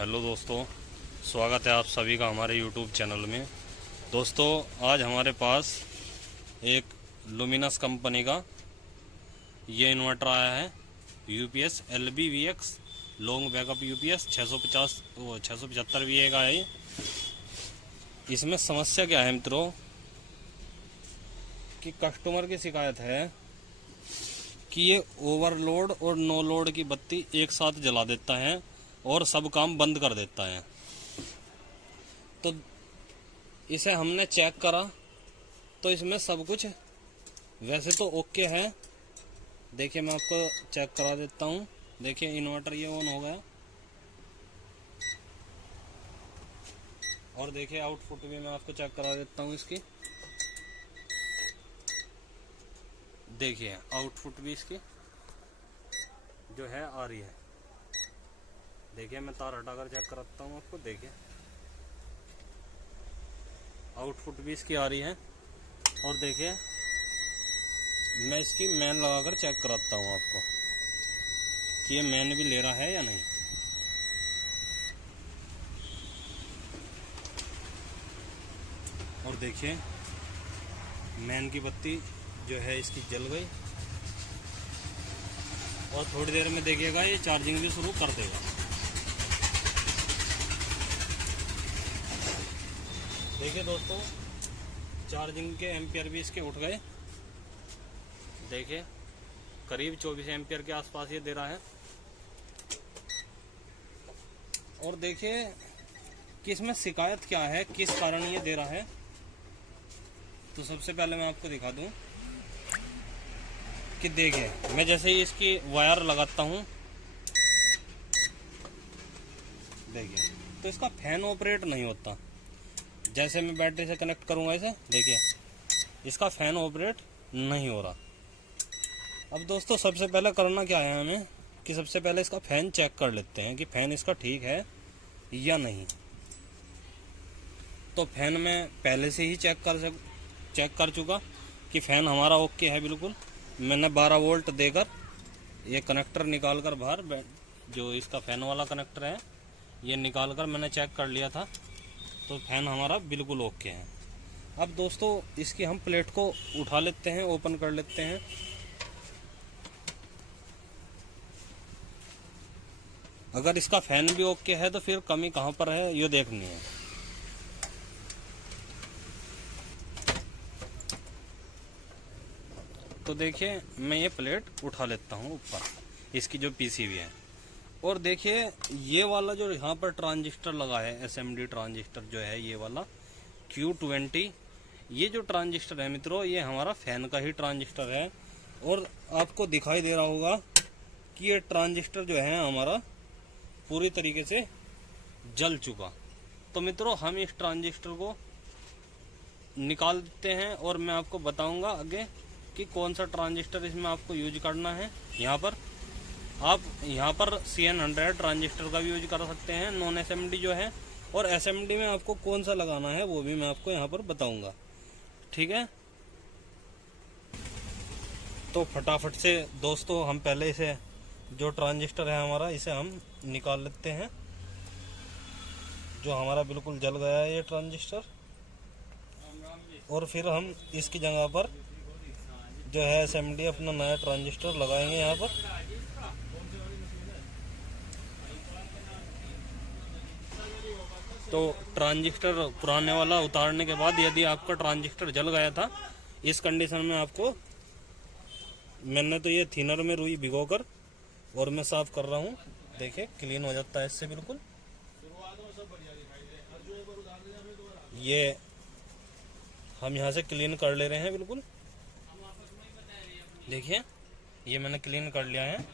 Hello दोस्तों, स्वागत है आप सभी का हमारे यूट्यूब चैनल में। दोस्तों, आज हमारे पास एक लुमिनस कंपनी का ये इन्वर्टर आया है UPS LBVX long backup UPS 675 VA का है। इसमें समस्या क्या है मित्रों कि कस्टमर की शिकायत है कि ये ओवरलोड और नो लोड की बत्ती एक साथ जला देता है और सब काम बंद कर देता है। तो इसे हमने चेक करा तो इसमें सब कुछ वैसे तो ओके है। देखिए, मैं आपको चेक करा देता हूँ। देखिए, इन्वर्टर ये ऑन हो गया और देखिए आउटपुट भी मैं आपको चेक करा देता हूँ इसकी। देखिए आउटपुट भी इसकी जो है आ रही है। देखिए, मैं तार हटाकर चेक कराता हूँ आपको। देखिए आउटपुट भी इसकी आ रही है और देखिए मैं इसकी मैन लगाकर चेक कराता हूँ आपको कि ये मैन भी ले रहा है या नहीं। और देखिए मैन की बत्ती जो है इसकी जल गई और थोड़ी देर में देखिएगा ये चार्जिंग भी शुरू कर देगा। देखिए दोस्तों, चार्जिंग के एम्पियर भी इसके उठ गए। देखिए करीब 24 एम्पियर के आसपास ये दे रहा है। और देखिए कि इसमें शिकायत क्या है, किस कारण ये दे रहा है। तो सबसे पहले मैं आपको दिखा दूं कि देखिए मैं जैसे ही इसकी वायर लगाता हूं, देखिए तो इसका फैन ऑपरेट नहीं होता। जैसे मैं बैटरी से कनेक्ट करूंगा इसे, देखिए इसका फैन ऑपरेट नहीं हो रहा। अब दोस्तों सबसे पहले करना क्या है हमें कि सबसे पहले इसका फैन चेक कर लेते हैं कि फैन इसका ठीक है या नहीं। तो फैन में पहले से ही चेक कर चुका कि फैन हमारा ओके है बिल्कुल। मैंने 12 वोल्ट देकर ये कनेक्टर निकाल कर बाहर, जो इसका फैन वाला कनेक्टर है ये निकाल कर मैंने चेक कर लिया था। तो फैन हमारा बिल्कुल ओके है। अब दोस्तों इसकी हम प्लेट को उठा लेते हैं, ओपन कर लेते हैं। अगर इसका फैन भी ओके है तो फिर कमी कहाँ पर है ये देखनी है। तो देखिए मैं ये प्लेट उठा लेता हूँ ऊपर, इसकी जो पीसीबी है। और देखिए ये वाला जो यहाँ पर ट्रांजिस्टर लगा है, SMD ट्रांजिस्टर जो है ये वाला Q20, ये जो ट्रांजिस्टर है मित्रों ये हमारा फैन का ही ट्रांजिस्टर है। और आपको दिखाई दे रहा होगा कि ये ट्रांजिस्टर जो है हमारा पूरी तरीके से जल चुका। तो मित्रों हम इस ट्रांजिस्टर को निकाल देते हैं और मैं आपको बताऊंगा आगे कि कौन सा ट्रांजिस्टर इसमें आपको यूज करना है। आप यहाँ पर CN100 ट्रांजिस्टर का भी यूज कर सकते हैं, नॉन SMD जो है। और SMD में आपको कौन सा लगाना है वो भी मैं आपको यहाँ पर बताऊंगा, ठीक है। तो फटाफट से दोस्तों हम पहले इसे, जो ट्रांजिस्टर है हमारा, इसे हम निकाल लेते हैं। जो हमारा बिल्कुल जल गया है ये ट्रांजिस्टर। और फिर हम इसकी जगह पर जो है SMD अपना नया ट्रांजिस्टर लगाएंगे यहाँ पर। तो ट्रांजिस्टर पुराने वाला उतारने के बाद यदि आपका ट्रांजिस्टर जल गया था, इस कंडीशन में आपको, मैंने तो ये थिनर में रुई भिगोकर और मैं साफ कर रहा हूँ। देखिए क्लीन हो जाता है इससे बिल्कुल। ये हम यहाँ से क्लीन कर ले रहे हैं बिल्कुल। देखिए ये मैंने क्लीन कर लिया है।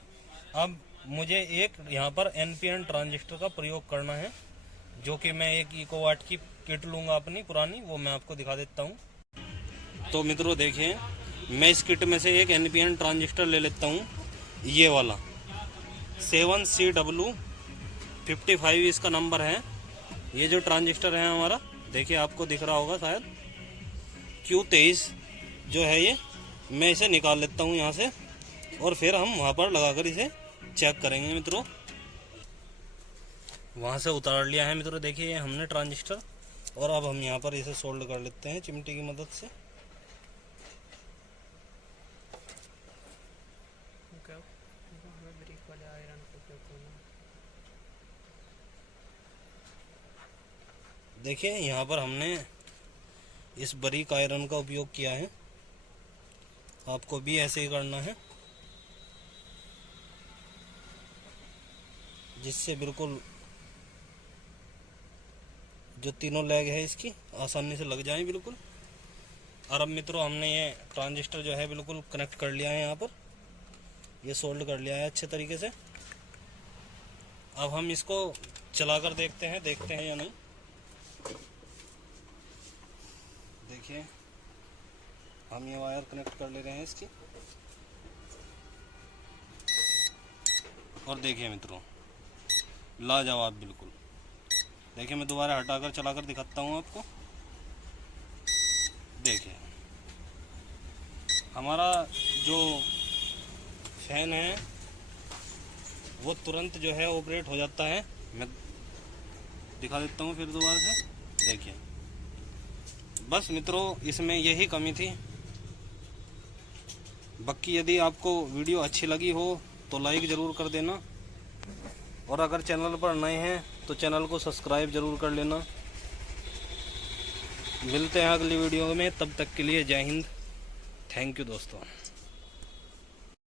अब मुझे एक यहाँ पर NPN ट्रांजिस्टर का प्रयोग करना है, जो कि मैं एक इकोवाट की किट लूँगा अपनी पुरानी, वो मैं आपको दिखा देता हूँ। तो मित्रों देखिए मैं इस किट में से एक NPN ट्रांजिस्टर ले लेता हूँ, ये वाला 7CW55 इसका नंबर है। ये जो ट्रांजिस्टर है हमारा, देखिए आपको दिख रहा होगा शायद, Q23 जो है ये। मैं इसे निकाल लेता हूँ यहाँ से और फिर हम वहाँ पर लगाकर इसे चेक करेंगे मित्रों। वहाँ से उतार लिया है मित्रों, देखिए ये हमने ट्रांजिस्टर। और अब हम यहाँ पर इसे सोल्ड कर लेते हैं चिमटी की मदद से। देखिए यहाँ पर हमने इस बारीक आयरन का उपयोग किया है, आपको भी ऐसे ही करना है, जिससे बिल्कुल जो तीनों लेग है इसकी आसानी से लग जाए बिल्कुल। और अब मित्रों हमने ये ट्रांजिस्टर जो है बिल्कुल कनेक्ट कर लिया है, यहाँ पर ये सोल्ड कर लिया है अच्छे तरीके से। अब हम इसको चलाकर देखते हैं या नहीं। देखिए हम ये वायर कनेक्ट कर ले रहे हैं इसकी, और देखिए मित्रों लाजवाब बिल्कुल। देखिए मैं दोबारा हटाकर चलाकर दिखाता हूँ आपको। देखिए हमारा जो फैन है वो तुरंत जो है ऑपरेट हो जाता है। मैं दिखा देता हूँ फिर दोबारा से। देखिए बस मित्रों इसमें यही कमी थी। बाकी यदि आपको वीडियो अच्छी लगी हो तो लाइक ज़रूर कर देना, और अगर चैनल पर नए हैं तो चैनल को सब्सक्राइब ज़रूर कर लेना। मिलते हैं अगली वीडियो में, तब तक के लिए जय हिंद, थैंक यू दोस्तों।